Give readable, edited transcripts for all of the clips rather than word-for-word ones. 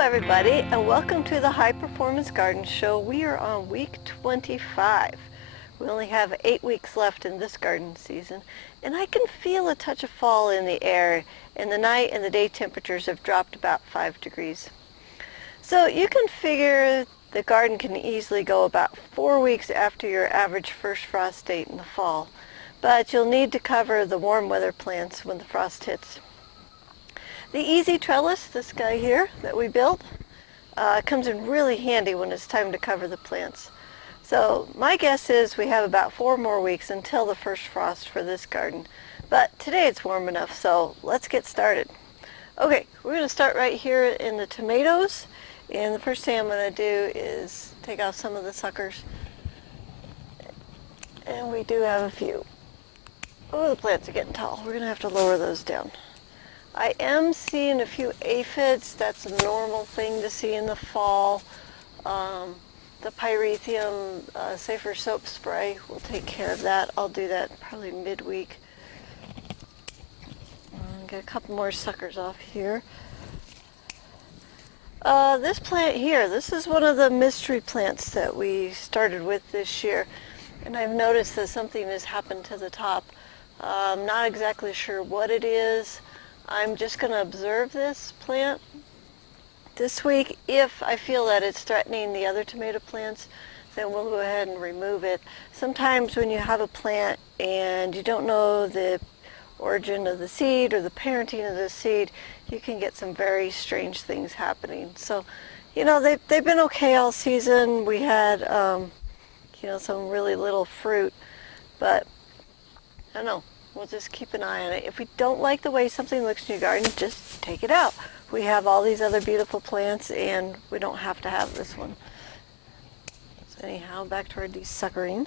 everybody, and welcome to the High Performance Garden Show. We are on week 25. We only have 8 weeks left in this garden season, and I can feel a touch of fall in the air, and the night and the day temperatures have dropped about 5 degrees. So you can figure the garden can easily go about 4 weeks after your average first frost date in the fall, but you'll need to cover the warm weather plants when the frost hits. The easy trellis, this guy here that we built, comes in really handy when it's time to cover the plants. So my guess is we have about 4 more weeks until the first frost for this garden. But today it's warm enough, so let's get started. Okay, we're going to start right here in the tomatoes. And the first thing I'm going to do is take off some of the suckers. And we do have a few. Oh, the plants are getting tall. We're going to have to lower those down. I am seeing a few aphids. That's a normal thing to see in the fall. The pyrethrum safer soap spray will take care of that. I'll do that probably midweek. Get a couple more suckers off here. This plant here, this is one of the mystery plants that we started with this year. And I've noticed that something has happened to the top. I'm not exactly sure what it is. I'm just going to observe this plant this week. If I feel that it's threatening the other tomato plants, then we'll go ahead and remove it. Sometimes when you have a plant and you don't know the origin of the seed or the parenting of the seed, you can get some very strange things happening. So, you know, they've been okay all season. We had, some really little fruit, but I don't know. We'll just keep an eye on it. If we don't like the way something looks in your garden, just take it out. We have all these other beautiful plants, and we don't have to have this one. So anyhow, back to our desuckering.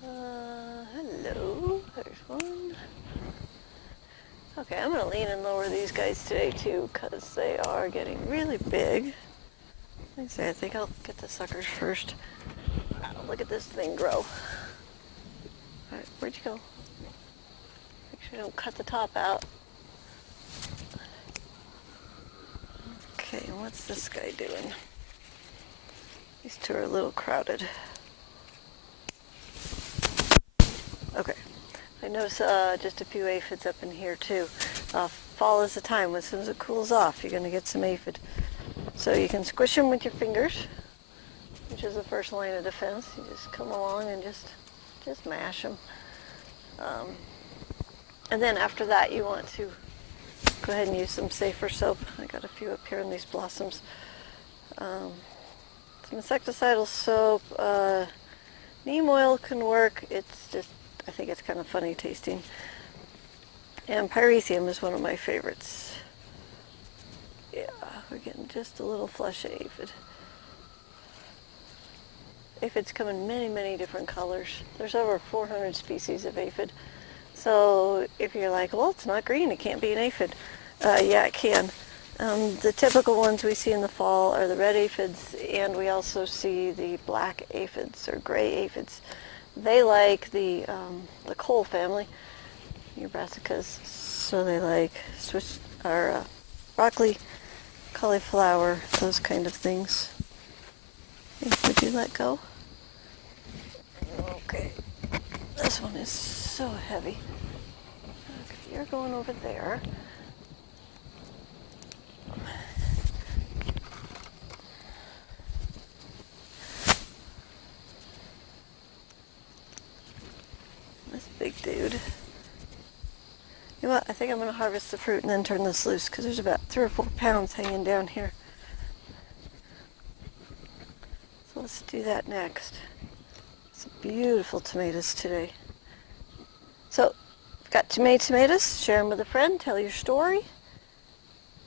Hello, there's one. Okay, I'm going to lean and lower these guys today too, because they are getting really big. Like I say, I think I'll get the suckers first. Wow, look at this thing grow. Alright, where'd you go? Make sure you don't cut the top out. Okay, what's this guy doing? These two are a little crowded. Okay, I notice just a few aphids up in here too. Fall is the time. As soon as it cools off, you're going to get some aphid. So you can squish them with your fingers, which is the first line of defense. You just come along and just mash them. And then after that, you want to go ahead and use some safer soap. I got a few up here in these blossoms. Some insecticidal soap. Neem oil can work. It's just, I think it's kind of funny tasting. And pyrethrum is one of my favorites. Yeah, we're getting just a little flush of aphid. Aphids come in many, many different colors. There's over 400 species of aphid. So if you're like, well, it's not green, it can't be an aphid. Yeah, it can. The typical ones we see in the fall are the red aphids, and we also see the black aphids or gray aphids. They like the cole family, your brassicas, so they like broccoli, cauliflower, those kind of things. Would you let go? Okay. This one is so heavy. Okay, you're going over there. This big dude. You know what? I think I'm going to harvest the fruit and then turn this loose because there's about 3 or 4 pounds hanging down here. So let's do that next. Some beautiful tomatoes today. So, you've got tomatoes, share them with a friend, tell your story,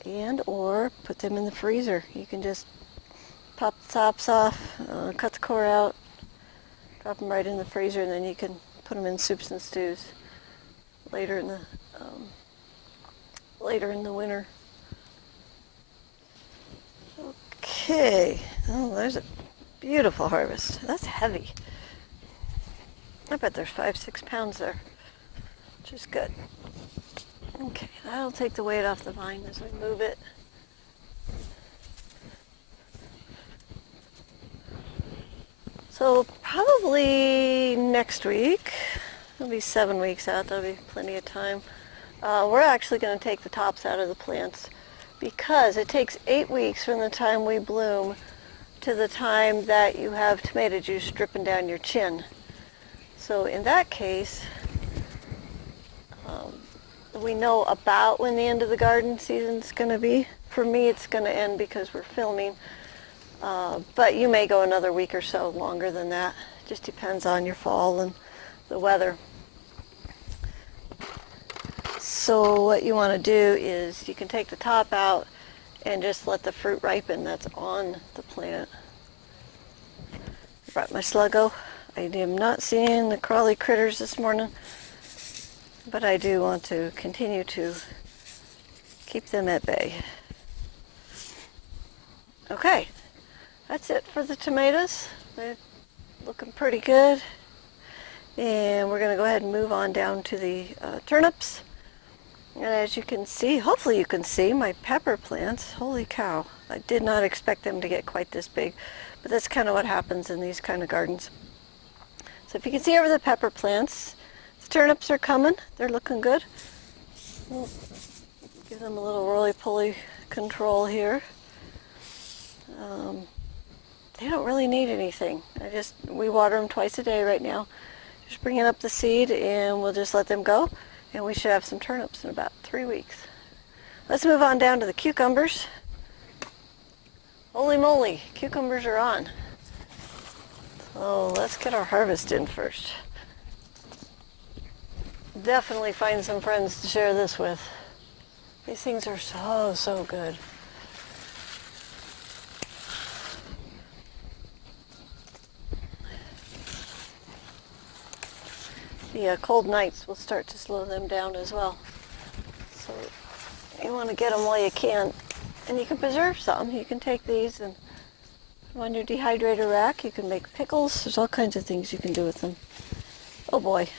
and or put them in the freezer. You can just pop the tops off, cut the core out, drop them right in the freezer, and then you can put them in soups and stews later in the winter. Okay, oh, there's a beautiful harvest. That's heavy. I bet there's 5-6 pounds there, which is good. Okay, That'll take the weight off the vine as we move it. So probably next week, it'll be 7 weeks out, that'll be plenty of time. We're actually going to take the tops out of the plants because it takes 8 weeks from the time we bloom to the time that you have tomato juice dripping down your chin. So in that case, we know about when the end of the garden season's going to be. For me, it's going to end because we're filming, but you may go another week or so longer than that. It just depends on your fall and the weather. So what you want to do is you can take the top out and just let the fruit ripen that's on the plant. I brought my Sluggo. I am not seeing the crawly critters this morning, but I do want to continue to keep them at bay. Okay, that's it for the tomatoes. They're looking pretty good. And we're going to go ahead and move on down to the turnips. And as you can see, hopefully you can see my pepper plants. Holy cow, I did not expect them to get quite this big, but that's kind of what happens in these kind of gardens. So if you can see over the pepper plants, the turnips are coming. They're looking good. We'll give them a little roly-poly control here. They don't really need anything. We water them twice a day right now. Just bringing up the seed and we'll just let them go. And we should have some turnips in about 3 weeks. Let's move on down to the cucumbers. Holy moly, cucumbers are on. So let's get our harvest in first. Definitely find some friends to share this with. These things are so good. The cold nights will start to slow them down as well. So you want to get them while you can. And you can preserve some. You can take these and on your dehydrator rack. You can make pickles. There's all kinds of things you can do with them. Oh boy.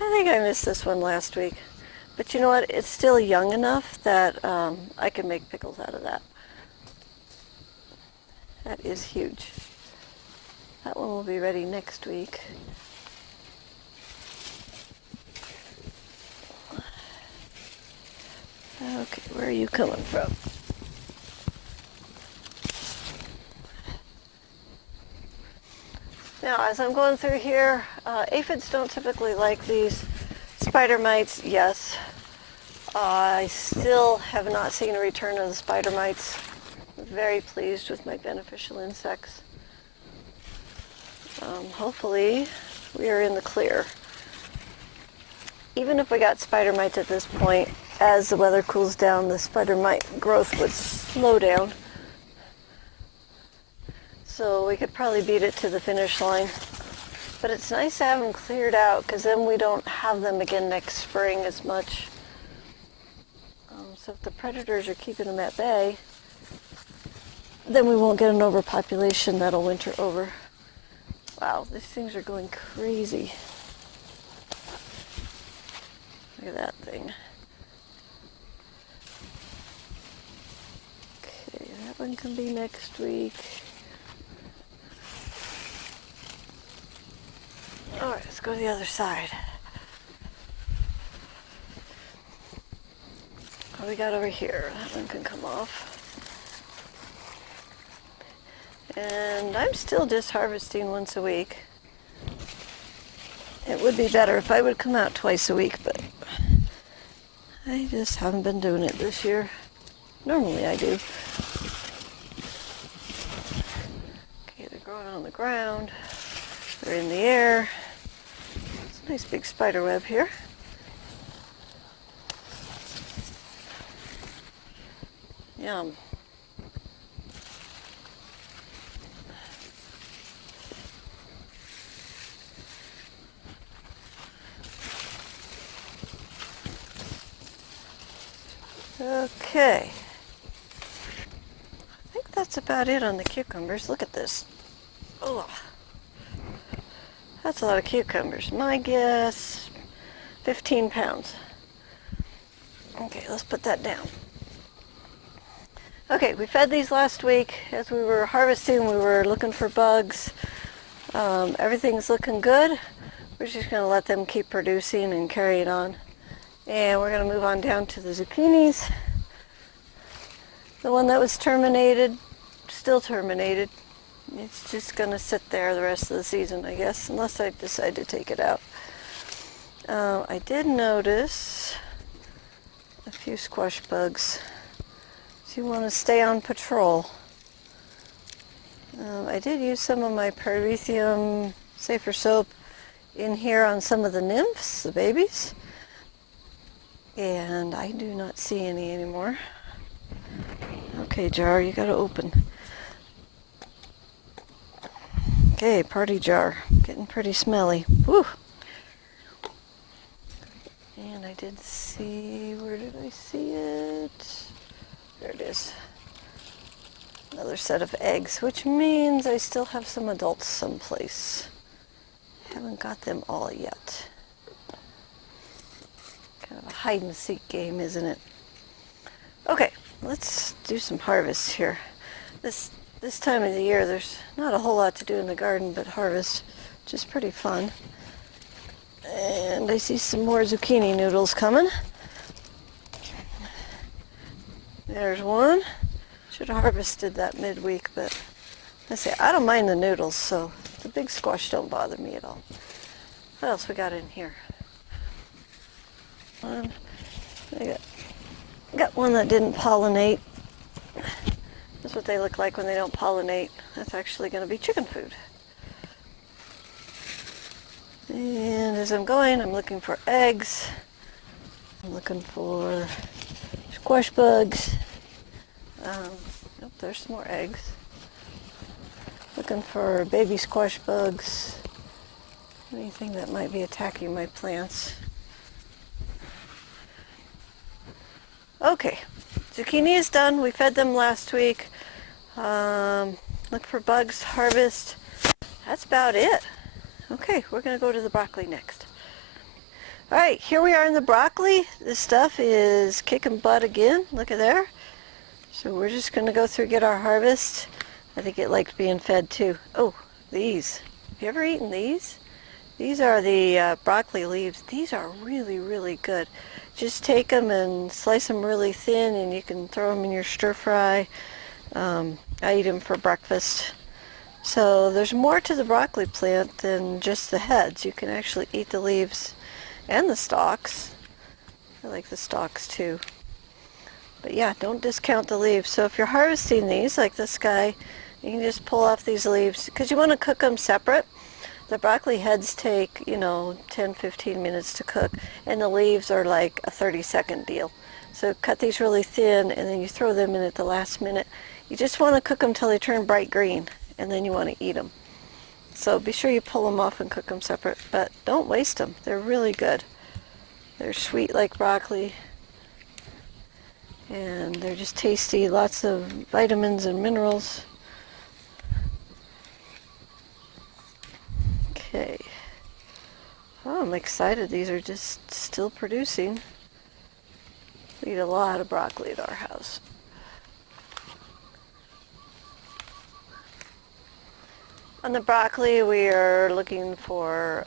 I think I missed this one last week. But you know what? It's still young enough that I can make pickles out of that. That is huge. That one will be ready next week. Okay, where are you coming from? Now, as I'm going through here, aphids don't typically like these. Spider mites, yes. I still have not seen a return of the spider mites. I'm very pleased with my beneficial insects. Hopefully, we are in the clear. Even if we got spider mites at this point, as the weather cools down, the spider mite growth would slow down. So we could probably beat it to the finish line. But it's nice to have them cleared out because then we don't have them again next spring as much. So if the predators are keeping them at bay, then we won't get an overpopulation that'll winter over. Wow, these things are going crazy. Look at that thing. Okay, that one can be next week. All right, let's go to the other side. What do we got over here? That one can come off. And I'm still just harvesting once a week. It would be better if I would come out twice a week, but I just haven't been doing it this year. Normally I do. Okay, they're growing on the ground. They're in the air. It's a nice big spider web here. Yum. Okay. I think that's about it on the cucumbers. Look at this. Oh, that's a lot of cucumbers. My guess, 15 pounds. Okay, let's put that down. Okay, we fed these last week. As we were harvesting, we were looking for bugs. Everything's looking good. We're just going to let them keep producing and carry it on. And we're going to move on down to the zucchinis. The one that was terminated, still terminated. It's just going to sit there the rest of the season, I guess, unless I decide to take it out. I did notice a few squash bugs. So you want to stay on patrol. I did use some of my Parathium Safer Soap in here on some of the nymphs, the babies. And I do not see any anymore. Okay, jar, you gotta open. Okay, party jar. Getting pretty smelly. Whew. And I did see, where did I see it? There it is. Another set of eggs, which means I still have some adults someplace. Haven't got them all yet. Kind of a hide and seek game, isn't it? Okay, let's do some harvests here. This time of the year, there's not a whole lot to do in the garden but harvest, which is pretty fun. And I see some more zucchini noodles coming. There's one. Should have harvested that midweek, but I say I don't mind the noodles, so the big squash don't bother me at all. What else we got in here? I got one that didn't pollinate. That's what they look like when they don't pollinate. That's actually going to be chicken food. And as I'm going, I'm looking for eggs. I'm looking for squash bugs. Nope, there's some more eggs. Looking for baby squash bugs. Anything that might be attacking my plants. Okay, zucchini is done. We fed them last week. Look for bugs, harvest. That's about it. Okay, we're going to go to the broccoli next. All right, here we are in the broccoli. This stuff is kicking butt again. Look at there. So we're just going to go through, get our harvest. I think it likes being fed too. Oh, these. Have you ever eaten these? These are the broccoli leaves. These are really, really good. Just take them and slice them really thin, and you can throw them in your stir fry. I eat them for breakfast. So there's more to the broccoli plant than just the heads. You can actually eat the leaves and the stalks. I like the stalks too. But yeah, don't discount the leaves. So if you're harvesting these, like this guy, you can just pull off these leaves because you want to cook them separate. The broccoli heads take, 10-15 minutes to cook, and the leaves are like a 30-second deal. So cut these really thin, and then you throw them in at the last minute. You just want to cook them till they turn bright green, and then you want to eat them. So be sure you pull them off and cook them separate, but don't waste them. They're really good. They're sweet like broccoli, and they're just tasty, lots of vitamins and minerals. Okay. Oh, I'm excited. These are just still producing. We eat a lot of broccoli at our house. On the broccoli, we are looking for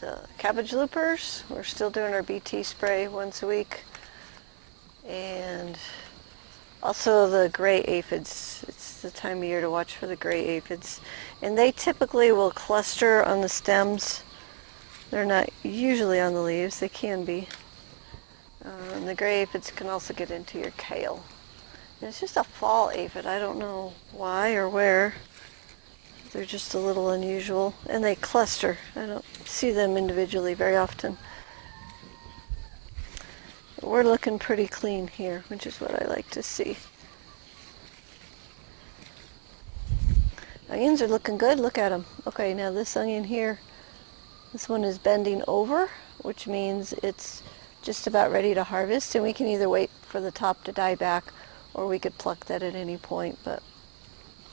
the cabbage loopers. We're still doing our BT spray once a week. And also the gray aphids. It's the time of year to watch for the gray aphids. And they typically will cluster on the stems. They're not usually on the leaves. They can be. And the gray aphids can also get into your kale. And it's just a fall aphid. I don't know why or where. They're just a little unusual. And they cluster. I don't see them individually very often. But we're looking pretty clean here, which is what I like to see. Onions are looking good. Look at them. Okay, now this onion here, this one is bending over, which means it's just about ready to harvest. And we can either wait for the top to die back, or we could pluck that at any point. But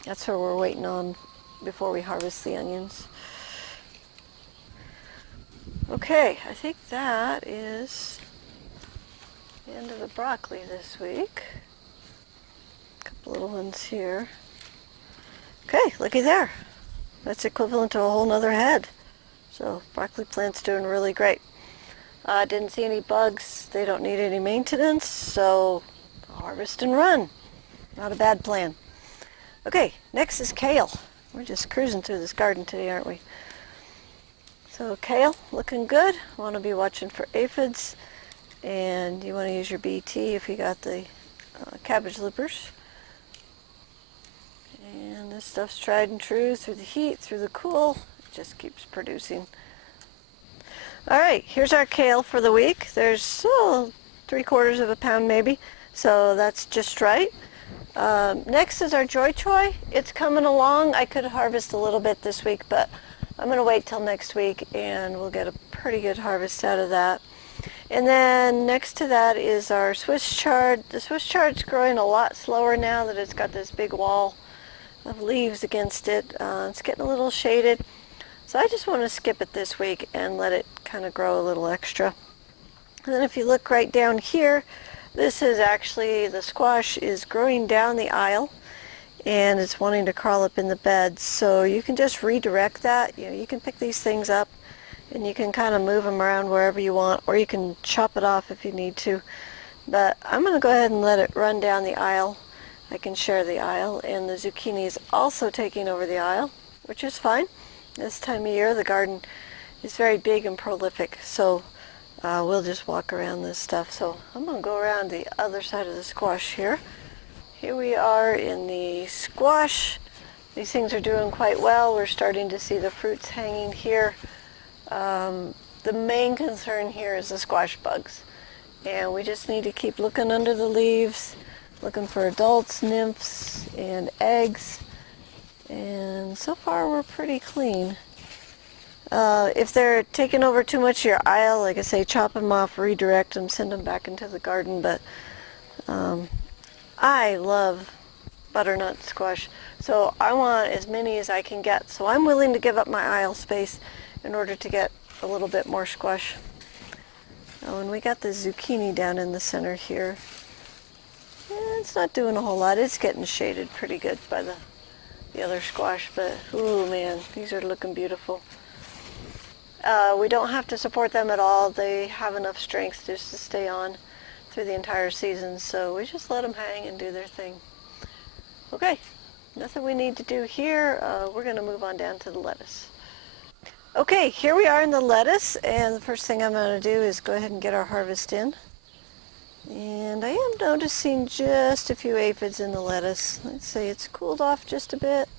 that's what we're waiting on before we harvest the onions. Okay, I think that is end of the broccoli this week. A couple little ones here. Okay, looky there. That's equivalent to a whole nother head. So broccoli plant's doing really great. Didn't see any bugs. They don't need any maintenance, so harvest and run. Not a bad plan. Okay, next is kale. We're just cruising through this garden today, aren't we? So kale, looking good. Want to be watching for aphids, and you want to use your BT if you got the cabbage loopers. And this stuff's tried and true through the heat, through the cool. It just keeps producing. All right, here's our kale for the week. There's 3/4 of a pound maybe, so that's just right. Next is our Joy Choy. It's coming along. I could harvest a little bit this week, but I'm going to wait till next week and we'll get a pretty good harvest out of that. And then next to that is our Swiss chard. The Swiss chard's growing a lot slower now that it's got this big wall of leaves against it. It's getting a little shaded. So I just want to skip it this week and let it kind of grow a little extra. And then if you look right down here, this is actually, the squash is growing down the aisle and it's wanting to crawl up in the bed. So you can just redirect that. You can pick these things up and you can kind of move them around wherever you want, or you can chop it off if you need to. But I'm going to go ahead and let it run down the aisle. I can share the aisle, and the zucchini is also taking over the aisle, which is fine. This time of year the garden is very big and prolific, so we'll just walk around this stuff. So I'm going to go around the other side of the squash here. Here we are in the squash. These things are doing quite well. We're starting to see the fruits hanging here. The main concern here is the squash bugs, and we just need to keep looking under the leaves, looking for adults, nymphs, and eggs. And so far we're pretty clean. If they're taking over too much of your aisle, like I say, chop them off, redirect them, send them back into the garden. But I love butternut squash, so I want as many as I can get. So I'm willing to give up my aisle space in order to get a little bit more squash. Oh, and we got the zucchini down in the center here. It's not doing a whole lot. It's getting shaded pretty good by the other squash, but ooh man, these are looking beautiful. We don't have to support them at all. They have enough strength just to stay on through the entire season, so we just let them hang and do their thing. Okay, nothing we need to do here. We're going to move on down to the lettuce. Okay, here we are in the lettuce, and the first thing I'm going to do is go ahead and get our harvest in. And I am noticing just a few aphids in the lettuce. Let's say it's cooled off just a bit.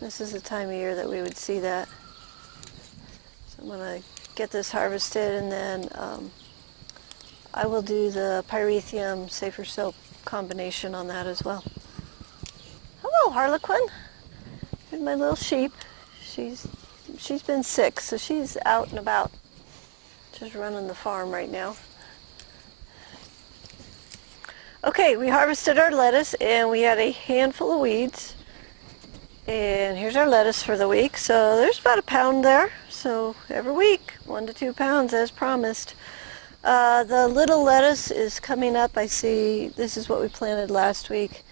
This is the time of year that we would see that. So I'm going to get this harvested, and then I will do the pyrethrum safer soap combination on that as well. Hello, Harlequin. Here's my little sheep. She's been sick, so she's out and about, just running the farm right now. Okay, we harvested our lettuce and we had a handful of weeds. And here's our lettuce for the week. So there's about a pound there. So every week, 1 to 2 pounds as promised. The little lettuce is coming up. I see this is what we planted last week.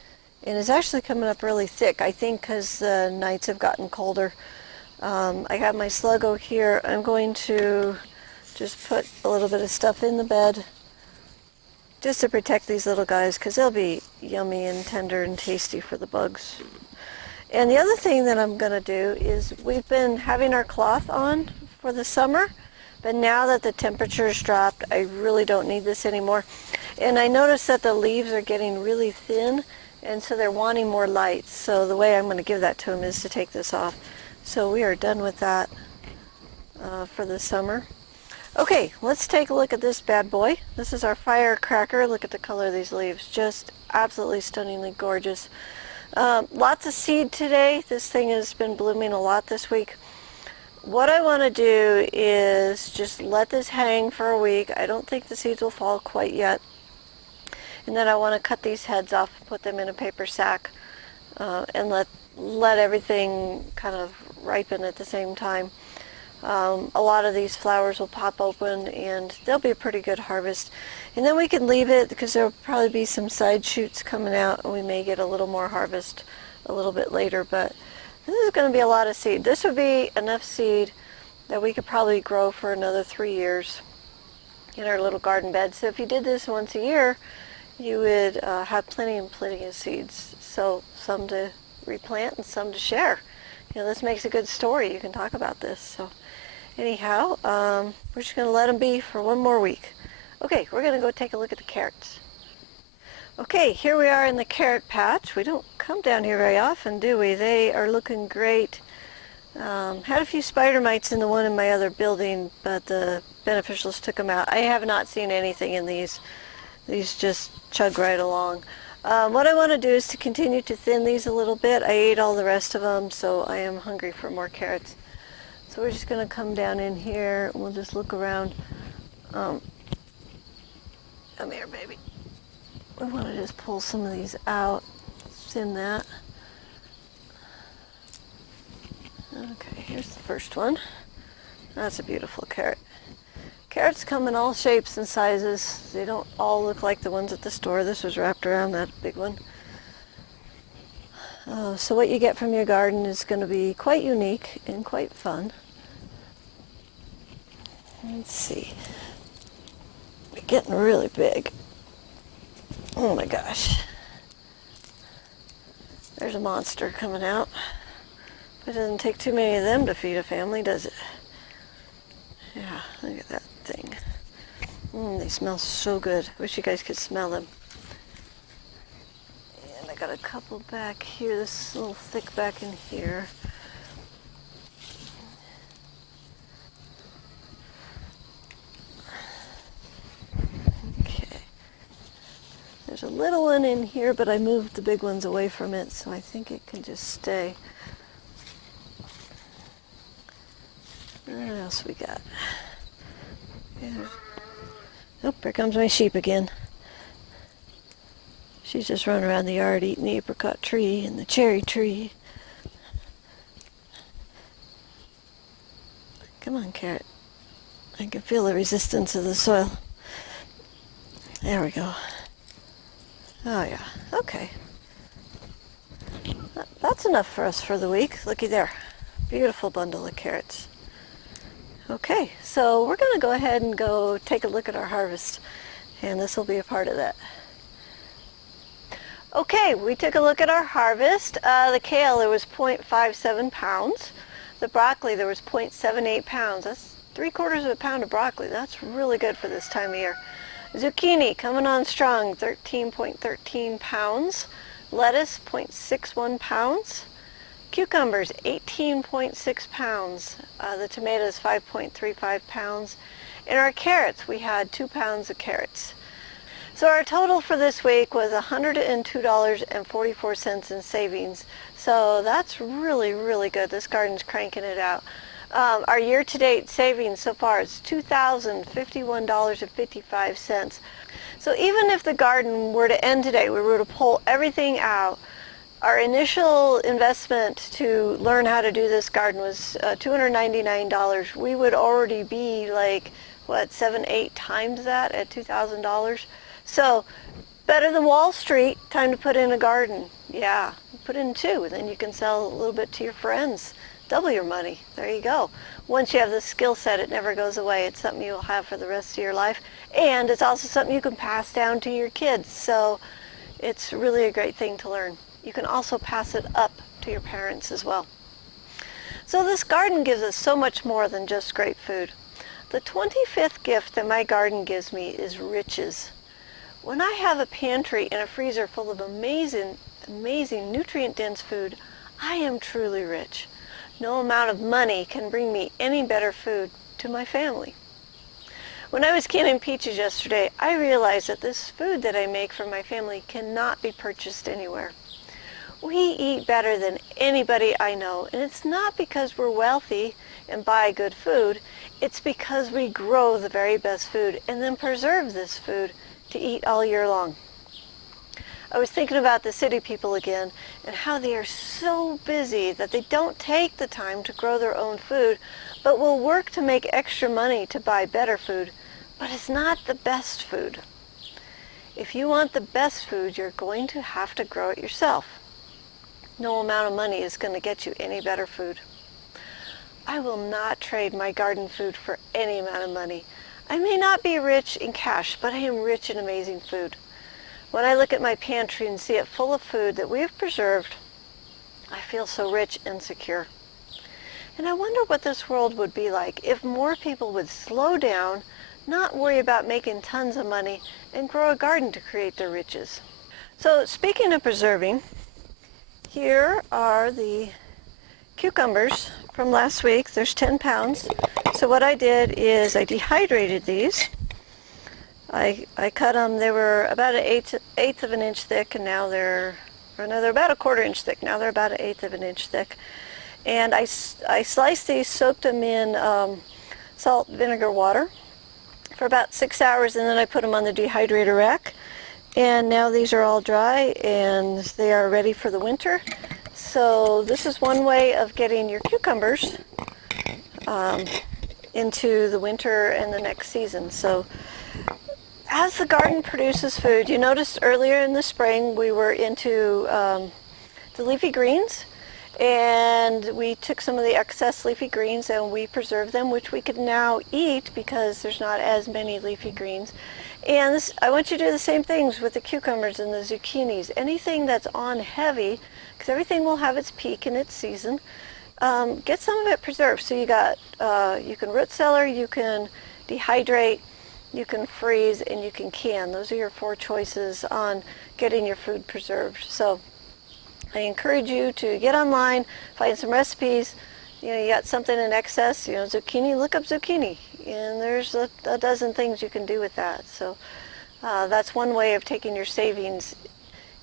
And it's actually coming up really thick, I think because the nights have gotten colder. I got my Sluggo here. I'm going to just put a little bit of stuff in the bed just to protect these little guys, because they'll be yummy and tender and tasty for the bugs. And the other thing that I'm going to do is we've been having our cloth on for the summer, but now that the temperature's dropped, I really don't need this anymore. And I noticed that the leaves are getting really thin, and so they're wanting more light. So the way I'm going to give that to them is to take this off. So we are done with that for the summer. Okay, let's take a look at this bad boy. This is our Firecracker. Look at the color of these leaves. Just absolutely stunningly gorgeous. Lots of seed today. This thing has been blooming a lot this week. What I want to do is just let this hang for a week. I don't think the seeds will fall quite yet. And then I want to cut these heads off, put them in a paper sack, and let everything kind of ripen at the same time. A lot of these flowers will pop open and they'll be a pretty good harvest. And then we can leave it because there'll probably be some side shoots coming out and we may get a little more harvest a little bit later. But this is going to be a lot of seed. This would be enough seed that we could probably grow for another 3 years in our little garden bed. So if you did this once a year, you would have plenty and plenty of seeds. So some to replant and some to share. You know, this makes a good story. You can talk about this. So anyhow, we're just going to let them be for one more week. Okay, we're going to go take a look at the carrots. Okay, here we are in the carrot patch. We don't come down here very often, do we? They are looking great. Had a few spider mites in the one in my other building, but the beneficials took them out. I have not seen anything in these. These just chug right along. What I want to do is to continue to thin these a little bit. I ate all the rest of them, so I am hungry for more carrots. So we're just going to come down in here and we'll just look around. Come here, baby. We want to just pull some of these out, thin that. Okay, here's the first one. That's a beautiful carrot. Carrots come in all shapes and sizes. They don't all look like the ones at the store. This was wrapped around that big one. So what you get from your garden is going to be quite unique and quite fun. Let's see. They're getting really big. Oh my gosh. There's a monster coming out. It doesn't take too many of them to feed a family, does it? Yeah, look at that thing. They smell so good. Wish you guys could smell them. And I got a couple back here. This is a little thick back in here. Okay. There's a little one in here, but I moved the big ones away from it, so I think it can just stay. What else we got? Yeah. Oh, here comes my sheep again. She's just running around the yard eating the apricot tree and the cherry tree. Come on, carrot. I can feel the resistance of the soil. There we go. Oh yeah, okay. That's enough for us for the week. Looky there. Beautiful bundle of carrots. Okay, so we're going to go ahead and go take a look at our harvest, and this will be a part of that. Okay, we took a look at our harvest. The kale, there was 0.57 pounds. The broccoli, there was 0.78 pounds. That's 3/4 of a pound of broccoli. That's really good for this time of year. Zucchini, coming on strong, 13.13 pounds. Lettuce, 0.61 pounds. Cucumbers, 18.6 pounds. The tomatoes, 5.35 pounds. In our carrots, we had 2 pounds of carrots. So our total for this week was $102.44 in savings. So that's really, really good. This garden's cranking it out. Our year-to-date savings so far is $2,051.55. So even if the garden were to end today, we were to pull everything out, our initial investment to learn how to do this garden was $299. We would already be like, what, 7-8 times that at $2,000. So better than Wall Street. Time to put in a garden. Yeah, put in 2. Then you can sell a little bit to your friends. Double your money. There you go. Once you have the skill set, it never goes away. It's something you'll have for the rest of your life. And it's also something you can pass down to your kids. So it's really a great thing to learn. You can also pass it up to your parents as well. So this garden gives us so much more than just great food. The 25th gift that my garden gives me is riches. When I have a pantry and a freezer full of amazing nutrient-dense food, I am truly rich. No amount of money can bring me any better food to my family. When I was canning peaches yesterday, I realized that this food that I make for my family cannot be purchased anywhere. We eat better than anybody I know, and it's not because we're wealthy and buy good food. It's because we grow the very best food and then preserve this food to eat all year long. I was thinking about the city people again and how they are so busy that they don't take the time to grow their own food, but will work to make extra money to buy better food, but it's not the best food. If you want the best food, you're going to have to grow it yourself. No amount of money is going to get you any better food. I will not trade my garden food for any amount of money. I may not be rich in cash, but I am rich in amazing food. When I look at my pantry and see it full of food that we have preserved, I feel so rich and secure. And I wonder what this world would be like if more people would slow down, not worry about making tons of money, and grow a garden to create their riches. So speaking of preserving, here are the cucumbers from last week. There's 10 pounds. So what I did is I dehydrated these. I cut them. They were about an eighth of an inch thick, and now they're about a quarter inch thick. Now they're about an eighth of an inch thick. And I sliced these, soaked them in salt vinegar water for about 6 hours, and then I put them on the dehydrator rack. And now these are all dry and they are ready for the winter. So this is one way of getting your cucumbers into the winter and the next season. So as the garden produces food, you noticed earlier in the spring we were into the leafy greens, and we took some of the excess leafy greens and we preserved them, which we could now eat because there's not as many leafy greens. And I want you to do the same things with the cucumbers and the zucchinis. Anything that's on heavy, because everything will have its peak in its season, get some of it preserved. So you can root cellar, you can dehydrate, you can freeze, and you can can. Those are your 4 choices on getting your food preserved. So I encourage you to get online, find some recipes. You got something in excess, zucchini, look up zucchini. And there's a dozen things you can do with that. So that's one way of taking your savings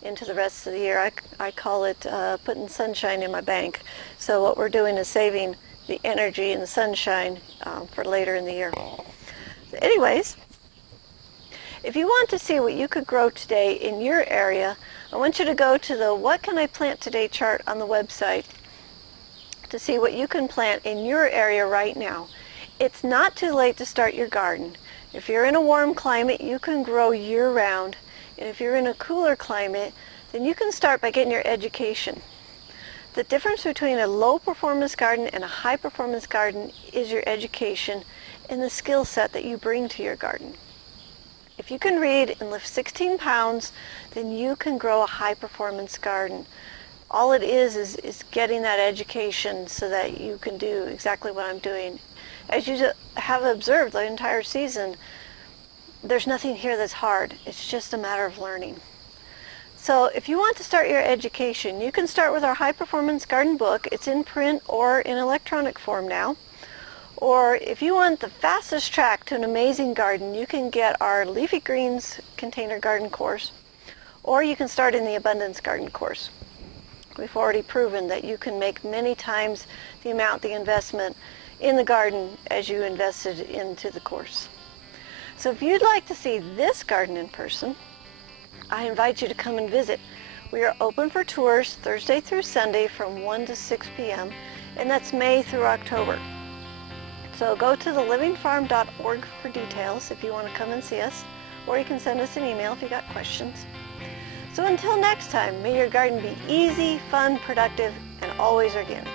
into the rest of the year. I call it putting sunshine in my bank. So what we're doing is saving the energy and the sunshine for later in the year. So anyways, if you want to see what you could grow today in your area, I want you to go to the What Can I Plant Today chart on the website to see what you can plant in your area right now. It's not too late to start your garden. If you're in a warm climate, you can grow year-round. And if you're in a cooler climate, then you can start by getting your education. The difference between a low-performance garden and a high-performance garden is your education and the skill set that you bring to your garden. If you can read and lift 16 pounds, then you can grow a high-performance garden. All it is getting that education so that you can do exactly what I'm doing. As you have observed the entire season, there's nothing here that's hard. It's just a matter of learning. So if you want to start your education, you can start with our High Performance Garden book. It's in print or in electronic form now. Or if you want the fastest track to an amazing garden, you can get our Leafy Greens Container Garden course, or you can start in the Abundance Garden course. We've already proven that you can make many times the investment in the garden as you invested into the course. So if you'd like to see this garden in person, I invite you to come and visit. We are open for tours Thursday through Sunday from 1 to 6 p.m. and that's May through October. So go to thelivingfarm.org for details if you want to come and see us, or you can send us an email if you got questions. So until next time, may your garden be easy, fun, productive, and always organic.